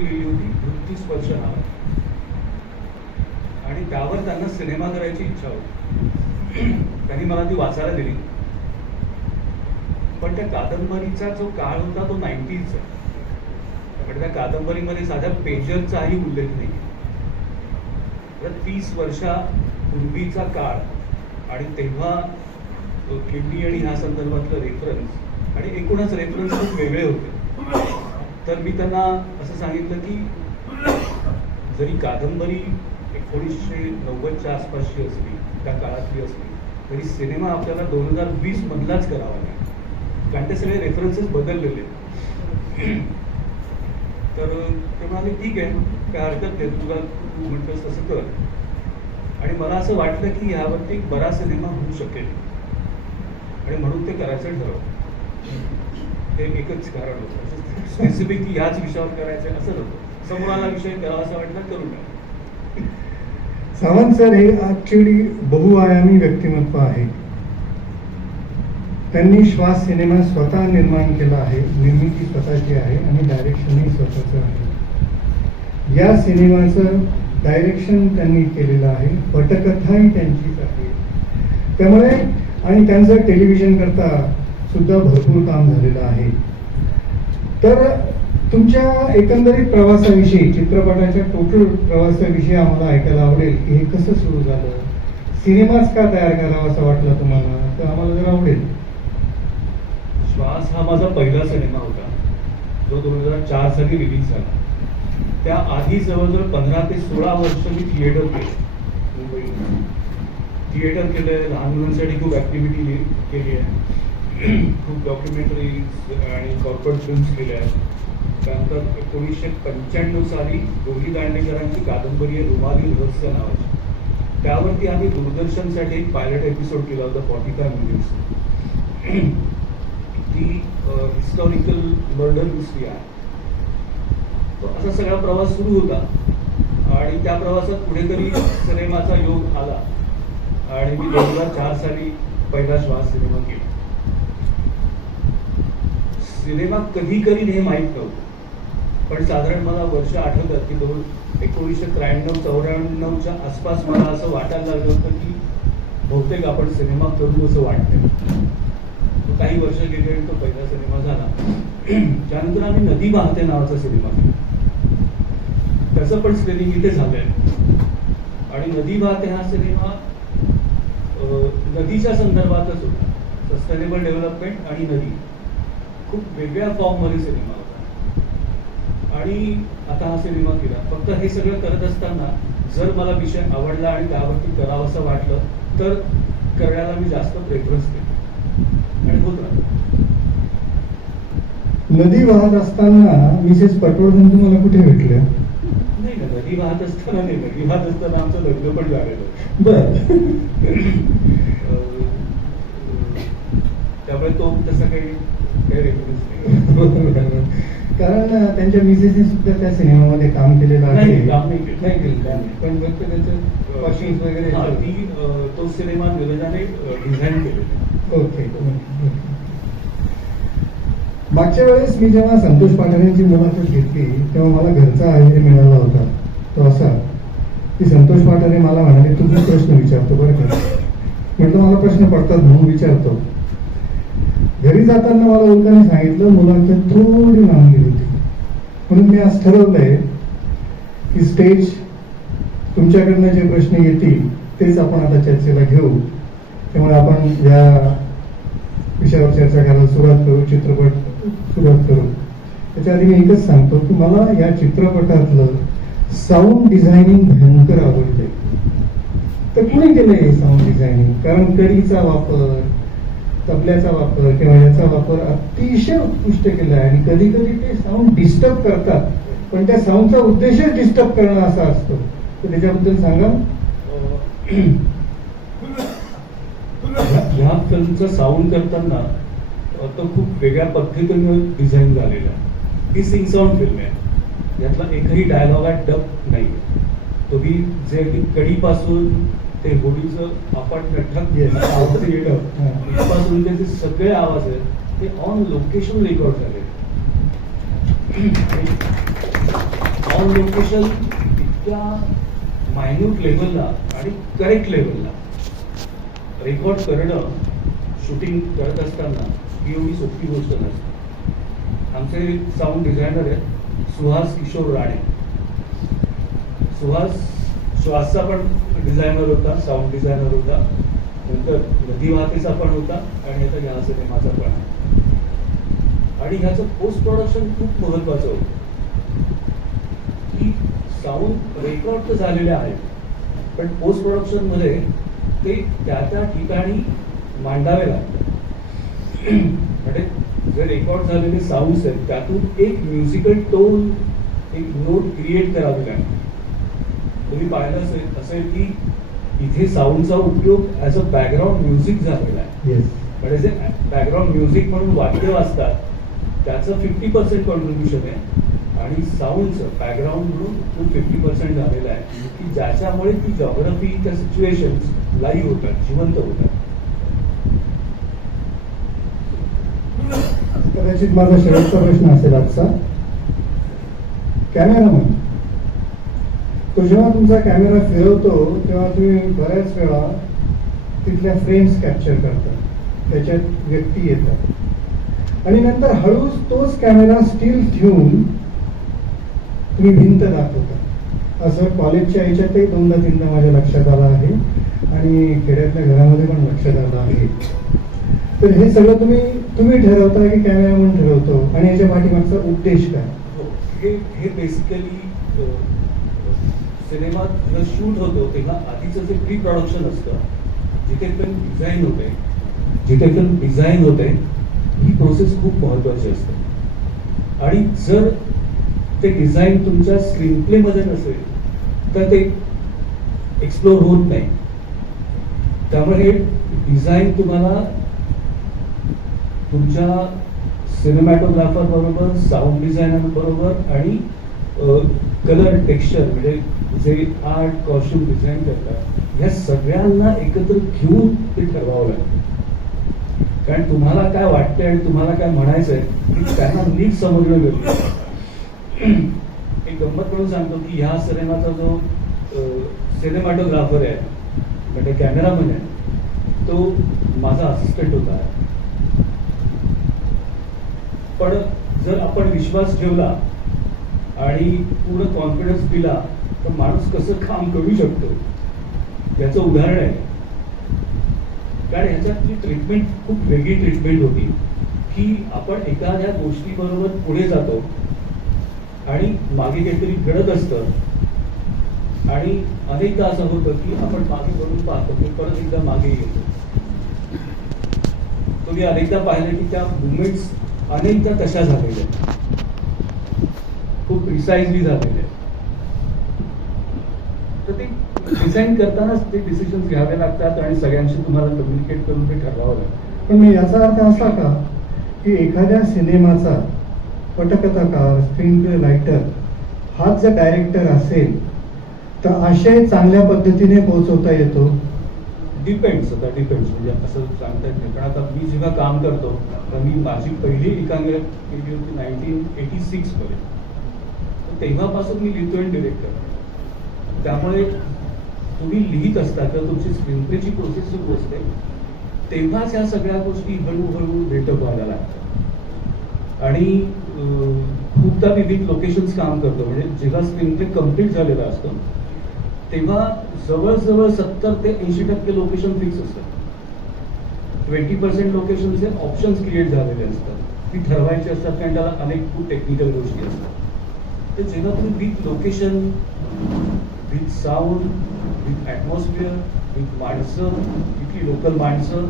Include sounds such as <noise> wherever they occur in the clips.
लिहिली होती वृत्ती स्पर्श नाव आणि त्यावर त्यांना सिनेमा करायची इच्छा होती. त्यांनी मला ती वाचायला दिली. पण त्या कादंबरीचा जो काळ होता तो नाईन्टीजचा पण त्या कादंबरीमध्ये साध्या पेजरचाही उल्लेख नाही. तर तीस वर्षापूर्वीचा काळ आणि तेव्हा किडनी आणि ह्या संदर्भातलं रेफरन्स आणि एकूणच रेफरन्स खूप वेगळे होते. तर मी त्यांना असं सांगितलं की जरी कादंबरी एकोणीसशे नव्वदच्या आसपासची असली त्या काळातली असली तरी सिनेमा आपल्याला दोन हजार वीस मधलाच करावा लागेल. कारण ते सगळे रेफरन्सेस बदललेले तर ते म्हणाले ठीक आहे काय हरकत नाही तुला तू म्हणतोस तसं कर. आणि मला असं वाटलं की यावरती एक बरा सिनेमा होऊ शकेल. आणि म्हणून ते करायचं ठरवलं. हे एकच कारण होतं. स्पेसिफिक ह्याच विषयावर करायचं असं नव्हतं समोराला विषय करावा असं वाटलं करून सावंत सर हे ऍक्च्युली बहुआयामी व्यक्तिमत्व आहे. त्यांनी श्वास सिनेमा स्वतः निर्माण केला आहे निर्मिती स्वतःची आहे आणि डायरेक्शनही स्वतःचं आहे. या सिनेमाचं डायरेक्शन त्यांनी केलेलं आहे पटकथाही त्यांचीच आहे. त्यामुळे आणि त्यांचं टेलिव्हिजन करता सुद्धा भरपूर काम झालेलं आहे. तर तुमच्या एकंदरीत प्रवासाविषयी चित्रपटाच्या टोटल प्रवासाविषयी आम्हाला ऐकायला आवडेल की हे कसं सुरू झालं? सिनेमाच का तयार करावा असं वाटलं तुम्हाला? तर आम्हाला जर आवडेल. श्वास हा माझा पहिला सिनेमा होता जो दोन हजार चार साली रिलीज झाला. त्या आधी जवळजवळ पंधरा ते सोळा वर्ष मी थिएटर केले. मुंबई थिएटर केलंय लहान मुलांसाठी खूप ऍक्टिव्हिटी केली आहे. खूप डॉक्युमेंटरीज आणि कॉर्पोरेट फिल्म्स केल्या आहेत. त्यानंतर एकोणीसशे पंच्याण्णव साली रोहित दांडेकरांची कादंबरी आहे रुमाली रहस्य नावाची. त्यावरती आम्ही दूरदर्शनसाठी एक पायलट एपिसोड केला होता फॉर्टी फाय मिनिट्स ती हिस्टॉरिकल मर्डर मिस्ट्री आहे. तो असा सगळा प्रवास सुरू होता. आणि त्या प्रवासात कुठेतरी सिनेमाचा योग आला. आणि मी दोन हजार चार साली पहिला श्वास सिनेमा केला. सिनेमा कधी करीन हे माहीत नव्हतं. पण साधारण मला वर्ष आठवतात की दोन एकोणीसशे त्र्याण्णव चौऱ्याण्णवच्या आसपास मला असं वाटायला लागलं होतं की बहुतेक आपण सिनेमा करू असं वाटतं काही वर्ष गेले तो पहिला सिनेमा झाला. त्यानंतर आम्ही नदी वाहते नावाचा सिनेमा केला. त्याचं पण स्क्रीनिंग इथे झालंय. आणि नदी वाहते हा सिनेमा अं, नदीच्या संदर्भातच होता. सस्टेनेबल डेव्हलपमेंट आणि नदी. खूप वेगळ्या फॉर्ममध्ये सिनेमा होता. आणि आता हा सिनेमा केला. फक्त हे सगळं करत असताना जर मला विषय आवडला आणि त्यावरती करावंसं वाटलं तर करण्याला मी जास्त प्रेफरन्स देतो आणि होत. नदी वाहत असताना मिसेस पटवर्धन तुम्हाला कुठे भेटल्या नाही ना नदी वाहत असताना नाही. नदी वाहत असताना आमचं लग्न पण झालेलं बर. त्यामुळे तो तसा काही <laughs> कारण त्यांच्या मिसेसने सुद्धा त्या सिनेमामध्ये काम केलेलं आहे. नाही, केलं. पण फक्त त्याचं कॉस्ट्युम्स वगैरे ती सिनेमा निरजाने डिझाईन केलेला ओके मागच्या वेळेस मी जेव्हा संतोष पाटलांची मुलाखत घेतली तेव्हा मला घरचा आयडिया मिळाला होता. तो असा की संतोष पाटाने मला म्हणाले तू मी प्रश्न विचारतो बरं का? म्हटलं मला प्रश्न पडतात म्हणून विचारतो. घरी जाताना मला उलकाने सांगितलं मुलांच्या थोडी लांबली होती. म्हणून मी आज ठरवलंय की स्टेज तुमच्याकडनं जे प्रश्न येतील तेच आपण आता चर्चेला घेऊ. त्यामुळे आपण या विषयावर चर्चा करायला सुरुवात करू चित्रपट सुरुवात करू. त्याच्या आधी मी एकच सांगतो की मला या चित्रपटातलं साऊंड डिझायनिंग भयंकर आवडते तर कुणी केलंय साऊंड डिझायनिंग कारण कडीचा वापर तबल्याचा वापर किंवा याचा वापर अतिशय उत्कृष्ट केला आहे. आणि कधी कधी ते साऊंड डिस्टर्ब करतात. पण त्या साऊंडचा उद्देशच डिस्टर्ब करणं असा असतो. तर त्याच्याबद्दल सांगा. ह्या फिल्मचं साऊंड करताना तो खूप वेगळ्या पद्धतीनं डिझाईन झालेला आहे. ही सिंग साऊंड फिल्म आहे. यातला एकही डायलॉग आहे डब नाही तुम्ही जे कडीपासून ते होडीचं आपण. आवाज येणं. सगळे आवाज आहेत ते ऑन लोकेशन रेकॉर्ड झाले. ऑन लोकेशन इतक्या मायन्यूट लेवलला आणि करेक्ट लेवलला रेकॉर्ड करणं शूटिंग करत असताना ही एवढी सोपी गोष्ट नसते. आमचे साऊंड डिझायनर आहेत सुहास किशोर राणे. सुहास श्वासचा पण डिझायनर होता साऊंड डिझायनर होता नंतर नदी पण होता आणि आता या सिनेमाचा पण आहे. आणि ह्याचं पोस्ट प्रोडक्शन खूप महत्वाचं होतं. की साऊंड रेकॉर्ड तर झालेले आहेत पण पोस्ट प्रोडक्शनमध्ये ते त्या त्या ठिकाणी मांडावे लागतात. म्हणजे जे रेकॉर्ड झालेले साऊंड्स आहेत त्यातून एक म्युझिकल टोन एक नोट क्रिएट करावी लागते. तुम्ही पाहिलं असेल असेल की इथे साऊंडचा उपयोग ऍज अ बॅकग्राऊंड म्युझिक झालेला आहे. म्हणजे जे बॅकग्राऊंड म्युझिक म्हणून वाद्य वाजतात त्याचं फिफ्टी पर्सेंट कॉन्ट्रीब्युशन आहे. आणि साऊंडचं बॅकग्राऊंड म्हणून तो फिफ्टी पर्सेंट झालेला आहे. की ज्याच्यामुळे ती जॉग्रफी त्या सिच्युएशन लाईव्ह होतात जिवंत होतात. कदाचित माझा शेवटचा प्रश्न असेल आजचा. कॅमेरामन तो जेव्हा तुमचा कॅमेरा फिरवतो तेव्हा तुम्ही बऱ्याच वेळा तिथल्या फ्रेम्स कॅप्चर करता. त्याच्यात व्यक्ती येतात. आणि नंतर हळूच तोच कॅमेरा स्टील घेऊन तुम्ही भिंत दाखवता. असं कॉलेजच्या याच्यातही दोनदा तीनदा माझ्या लक्षात आलं आहे. आणि खेड्यातल्या घरामध्ये पण लक्षात आलं आहे. तर हे सगळं तुम्ही तुम्ही ठरवता की कॅमेरामन ठरवतो. आणि याच्या पाठीमागचा उद्देश काय? हो, हे हे बेसिकली सिनेमा जेव्हा शूट होतो तेव्हा आधीचं जे प्री प्रोडक्शन असतं जिथे फिल्म डिझाईन होते जिथे फिल्म डिझाईन होते ही प्रोसेस खूप महत्वाची असते. आणि जर ते डिझाईन तुमच्या स्क्रीन प्ले मध्ये नसेल तर ते एक्सप्लोर होत नाही. त्यामुळे हे डिझाईन तुम्हाला तुमच्या सिनेमॅटोग्राफर बरोबर साऊंड डिझायनर बरोबर आणि कलर टेक्स्चर म्हणजे जे आर्ट कॉस्ट्युम डिझाईन करतात या सगळ्यांना एकत्र घेऊन ते ठरवावं लागतं. कारण तुम्हाला काय वाटतंय आणि तुम्हाला काय म्हणायचंय त्यांना नीट समजणं गरजेचं <clears throat> एक गंमत म्हणून सांगतो की ह्या सिनेमाचा जो सिनेमॅटोग्राफर आहे म्हणजे कॅमेरामन आहे तो माझा असिस्टंट होता. पण जर आपण विश्वास ठेवला आणि पूर्ण कॉन्फिडन्स दिला तर माणूस कसं काम करू शकतो? याचं उदाहरण आहे. कारण ह्याच्यातली ट्रीटमेंट खूप वेगळी ट्रीटमेंट होती की आपण एखाद्या गोष्टीबरोबर पुढे जातो आणि मागे काहीतरी घडत असतं. आणि अनेकदा असं होतं की आपण मागे वळून पाहतो की परत एकदा मागे येतो. तुम्ही अनेकदा पाहिलं की त्या मुवमेंट्स अनेकदा तशा झालेल्या खूप प्रिसाइजली झालेल्या आहेत. तर ते डिझाईन करतानाच ते डिसिजन घ्यावे लागतात आणि सगळ्यांशी तुम्हाला कम्युनिकेट करून ते ठरवावं लागतं. पण याचा अर्थ असा का की एखाद्या सिनेमाचा पटकथाकार स्क्रीन प्ले रायटर हाच जर डायरेक्टर असेल तर आशय चांगल्या पद्धतीने पोहोचवता येतो? डिपेंड्स आता डिपेंड्स म्हणजे असं सांगता येत नाही. पण आता मी जेव्हा काम करतो तर मी माझी पहिली एकांग्र केली होती नाईन्टीन एटी सिक्समध्ये तेव्हापासून मी लिहितोय आणि डिरेक्ट करतो त्यामुळे तुम्ही लिहित असता किंवा तुमची स्क्रीनप्लेची प्रोसेस सुरू असते तेव्हाच ह्या सगळ्या गोष्टी हळूहळू डेटअप व्हायला लागतात. आणि खूपदा विविध लोकेशन्स काम करतो. म्हणजे जेव्हा स्क्रीनप्ले कंप्लीट झालेला असतो तेव्हा जवळजवळ सत्तर ते ऐंशी टक्के लोकेशन फिक्स असतात. ट्वेंटी पर्सेंट लोकेशनचे ऑप्शन्स क्रिएट झालेले असतात. ती ठरवायची असतात कारण त्याला अनेक खूप टेक्निकल गोष्टी असतात. ते जेव्हा तुम्ही with location with sound with atmosphere with माणसं इथली लोकल माणसं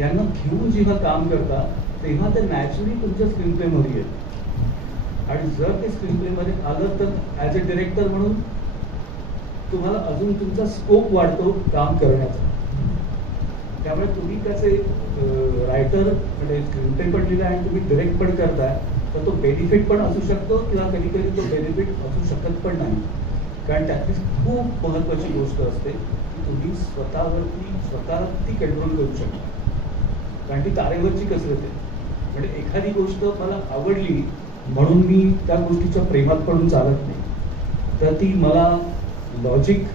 यांना घेऊन जेव्हा काम करता तेव्हा ते नॅचरली तुमच्या स्क्रीन प्लेमध्ये येतं. आणि जर ते स्क्रीन प्लेमध्ये आलं तर ॲज अ डिरेक्टर म्हणून तुम्हाला अजून तुमचा स्कोप वाढतो काम करण्याचा. त्यामुळे तुम्ही त्याचे रायटर म्हणजे स्क्रीनप्ले पण लिहिला आणि तुम्ही डिरेक्ट पण करताय. तर तो बेनिफिट पण असू शकतो किंवा कधी कधी तो बेनिफिट असू शकत पण नाही. कारण त्यातली खूप महत्वाची गोष्ट असते की तुम्ही स्वतःवरती स्वतः ती कंट्रोल करू शकता. कारण ती तारेवरची कसरत आहे. म्हणजे एखादी गोष्ट मला आवडली म्हणून मी त्या गोष्टीच्या प्रेमात पडून चालत नाही. तर ती मला लॉजिक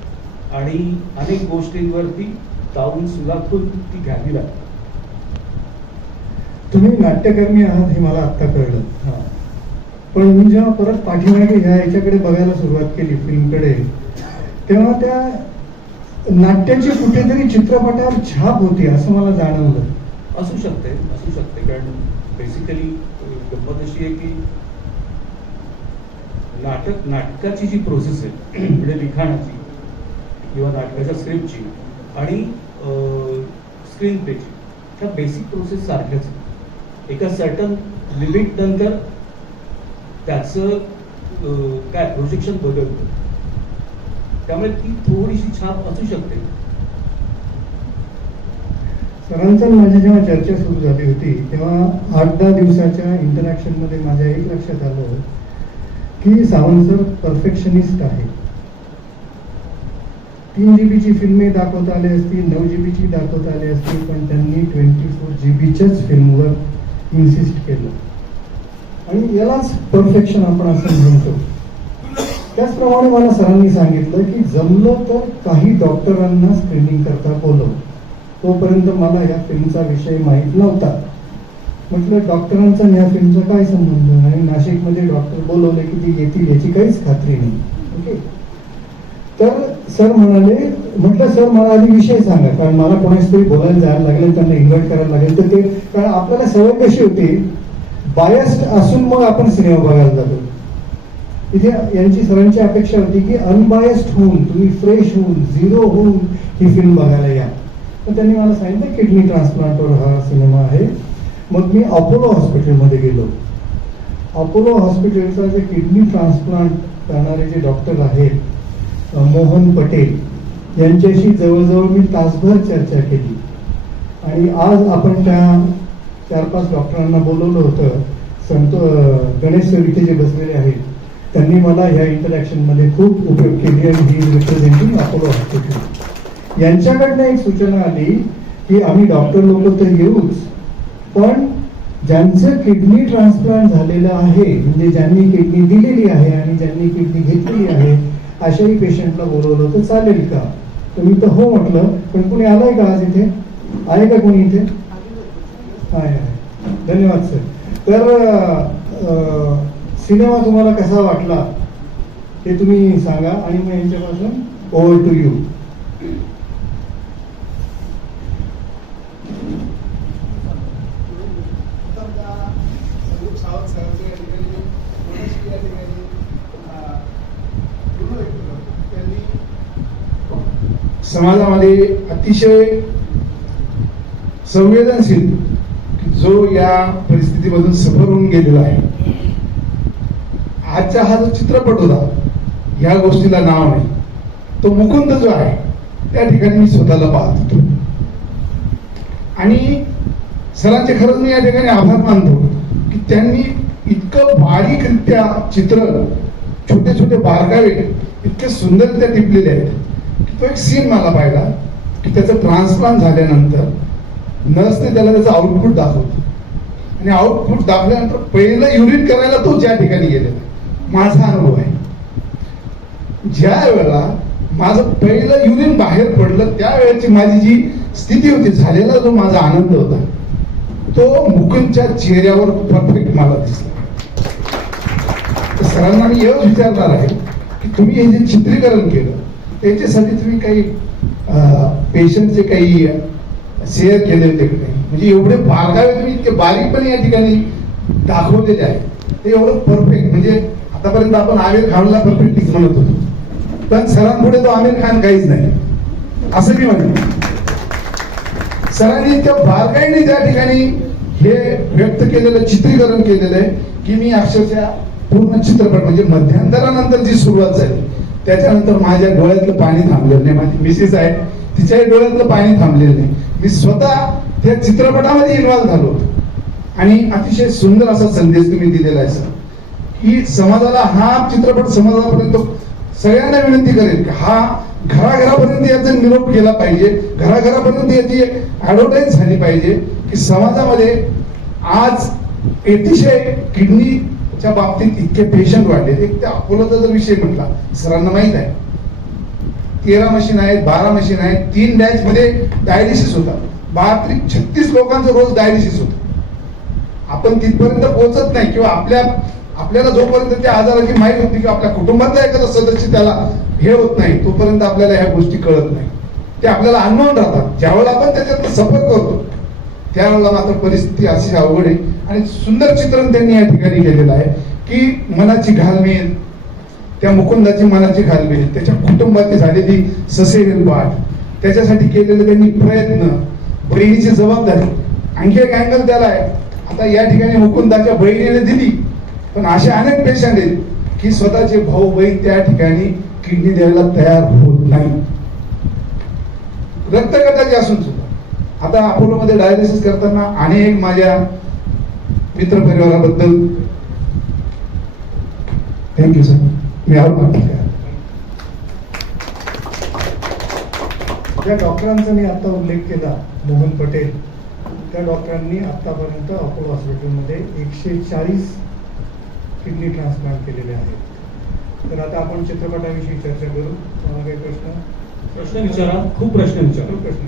आणि अनेक गोष्टींवरती तावून सुलाखून ती घ्यावी लागते. तुम्ही नाट्यकर्मी आहात हे मला आत्ता कळलं. हां. पण मी जेव्हा परत पाठीमागे ह्या याच्याकडे बघायला सुरुवात केली फिल्मकडे तेव्हा त्या नाट्याची कुठेतरी चित्रपटावर छाप होती असं मला जाणवलं. असू शकते असू शकते. कारण बेसिकली गंमत अशी आहे की नाटक नाटकाची जी प्रोसेस आहे म्हणजे लिखाणाची किंवा नाटकाच्या स्क्रिप्टची आणि स्क्रीन प्लेची ह्या बेसिक प्रोसेस सारख्याच आहेत. एका सर्टन लिमिट नंतर त्याचं काय प्रोजेक्शन बदलतं. त्यामुळे ती थोडीशी छाप असू शकते. सरांचं माझी जेव्हा चर्चा सुरू झाली होती तेव्हा आठ दहा दिवसाच्या इंटरॅक्शनमध्ये माझ्या एक लक्षात आलं की सावंत सर परफेक्शनिस्ट आहे तीन जीबीची फिल्मे दाखवता आली असती नऊ जीबीची दाखवता आली असती पण त्यांनी ट्वेंटी फोर जीबीच्याच फिल्मवर इन्सिस्ट केलं. आणि यालाच परफेक्शन आपण असं म्हणतो. त्याचप्रमाणे मला सरांनी सांगितलं की जमलं तर काही डॉक्टरांना स्क्रीनिंग करता बोलव. तोपर्यंत मला या फिल्मचा विषय माहीत नव्हता. म्हटलं डॉक्टरांचा आणि या फिल्मचा काय संबंध? आणि नाशिकमध्ये डॉक्टर बोलवले की ते येतील याची काहीच खात्री नाही. ओके तर सर म्हणाले म्हटलं सर मला आधी विषय सांगा. कारण मला कोणाच तरी बोलायला जायला लागेल त्यांना इन्व्हाइट करायला लागेल. तर ते कारण आपल्याला सवय कशी होती बायस्ड असून मग आपण सिनेमा बघायला जातो. इथे यांची सरांची अपेक्षा होती की अनबायस्ड होऊन तुम्ही फ्रेश होऊन झिरो होऊन ही फिल्म बघायला या. तर त्यांनी मला सांगितलं किडनी ट्रान्सप्लांटवर हा सिनेमा आहे. मग मी अपोलो हॉस्पिटलमध्ये गेलो. अपोलो हॉस्पिटलचा जे किडनी ट्रान्सप्लांट करणारे जे डॉक्टर आहेत मोहन पटेल यांच्याशी जवळजवळ मी तासभर चर्चा केली. आणि आज आपण त्या चार पाच डॉक्टरांना बोलवलं होतं. संतो गणेश सविते जे बसलेले आहेत त्यांनी मला ह्या इंटरॅक्शनमध्ये खूप उपयोग केली आणि ही रिप्रेझेंटिंग अपोलो हॉस्पिटल यांच्याकडनं एक सूचना आली की आम्ही डॉक्टर लोक तर येऊच पण ज्यांचं किडनी ट्रान्सप्लांट झालेलं आहे म्हणजे ज्यांनी किडनी दिलेली आहे आणि ज्यांनी किडनी घेतलेली आहे अशाही पेशंटला बोलवलं तर चालेल का? तर मी तर हो म्हटलं पण कुणी आहे का आज इथे? आहे का कोणी इथे? आहे आहे. धन्यवाद सर तर सिनेमा तुम्हाला कसा वाटला हे तुम्ही सांगा आणि मग यांच्यापासून over to you Sandeep Sawant सरांचं या ठिकाणी जे मनस्वी या ठिकाणी अं, पूर्ण व्यक्त करतो. त्यांनी समाजामध्ये अतिशय संवेदनशील जो या परिस्थितीमधून सफर होऊन गेलेला आहे. आजचा हा जो चित्रपट होता या गोष्टीला नाव नाही. तो मुकुंद जो आहे त्या ठिकाणी मी स्वतःला पाहत होतो. आणि सरांचे खरंच मी या ठिकाणी आभार मानतो की त्यांनी इतकं बारीकरित्या चित्र छोटे छोटे बारकावे इतके सुंदररित्या टिपलेले आहेत. तो एक सीन मला पाहिला की त्याचं ट्रान्सप्लांट झाल्यानंतर नर्सने त्याला त्याचं आउटपुट दाखवतो आणि आउटपुट दाखवल्यानंतर पहिलं युरिन करायला तो ज्या ठिकाणी गेलेला माझा अनुभव आहे. ज्या वेळेला माझं पहिलं युरिन बाहेर पडलं त्यावेळेची माझी जी स्थिती होती झालेला जो माझा आनंद होता तो मुकुंदच्या चेहऱ्यावर परफेक्ट मला दिसला. तर सरांना मी एवढंच विचारणार आहे की तुम्ही हे जे चित्रीकरण केलं त्याच्यासाठी तुम्ही काही पेशंटचे काही शेअर केले होते की नाही म्हणजे एवढे बारकावे तुम्ही इतके बारीकपणे या ठिकाणी दाखवलेले आहे ते एवढं परफेक्ट म्हणजे आतापर्यंत आपण आमिर खानला परफेक्ट म्हणत होतो. पण सरांपुढे तो आमिर खान काहीच नाही. असं मी म्हणतो सरांनी त्या बारकाईने त्या ठिकाणी हे व्यक्त केलेलं चित्रीकरण केलेलं आहे की मी अक्षरशः पूर्ण चित्रपट म्हणजे मध्यंतरानंतर जी सुरुवात झाली त्याच्यानंतर माझ्या डोळ्यातलं पाणी थांबलेलं नाही. माझी मिसेस आहे तिच्याही डोळ्यातलं पाणी थांबलेलं नाही. मी स्वतः त्या चित्रपटामध्ये इन्व्हॉल्व झालो होतो. आणि अतिशय सुंदर असा संदेश तुम्ही दिलेला आहे सर. की समाजाला हा चित्रपट समाजापर्यंत सगळ्यांना विनंती करेल की हा घराघरापर्यंत याचा निरोप केला पाहिजे. घराघरापर्यंत याची ॲडव्हर्टाईज झाली पाहिजे की समाजामध्ये आज अतिशय किडनी च्या बाबतीत इतके पेशंट वाढले. एक त्या अकोलाचा जर विषय म्हटला सरांना माहीत आहे. तेरा मशीन आहेत बारा मशीन आहेत तीन डॅच मध्ये डायलिसिस होतात. बहात्रीस छत्तीस लोकांचं रोज डायलिसिस होतं. आपण तिथपर्यंत पोहोचत नाही किंवा आपल्या आपल्याला जोपर्यंत त्या आजाराची माहीत होती किंवा आपल्या कुटुंबातला एखादा सदस्य त्याला हे होत नाही तोपर्यंत आपल्याला ह्या गोष्टी कळत नाही. ते आपल्याला अननोन राहतात. ज्यावेळेला आपण त्याच्यात सफर करतो त्यावेळेला मात्र परिस्थिती अशी अवघड आहे. आणि सुंदर चित्रण त्यांनी या ठिकाणी केलेलं आहे की मनाची घालमेल त्या मुकुंदाची मनाची घालमेल त्याच्या कुटुंबाची झालेली ससेवेल वाट. त्याच्यासाठी केलेले त्यांनी प्रयत्न. बहिणीची जबाबदारी. आणखी एक अँगल त्याला आहे. आता या ठिकाणी मुकुंदाच्या बहिणीने दिली. पण असे अनेक पेशंट आहेत की स्वतःचे भाऊ बहीण त्या ठिकाणी किडनी द्यायला तयार होत नाही. रक्तगटाचे असून सुद्धा. आता अपोलोमध्ये डायलिसिस करताना अनेक माझ्या मित्रपरिवाराबद्दल थँक्यू सर मी आभार मानतो. ज्या डॉक्टरांचा मी आता उल्लेख केला मोहन पटेल त्या डॉक्टरांनी आतापर्यंत अपोलो हॉस्पिटलमध्ये एकशे चाळीस किडनी ट्रान्सप्लांट केलेले आहेत. तर आता आपण चित्रपटाविषयी चर्चा करू. तुम्हाला काही प्रश्न? प्रश्न विचारा. खूप प्रश्न विचारा. प्रश्न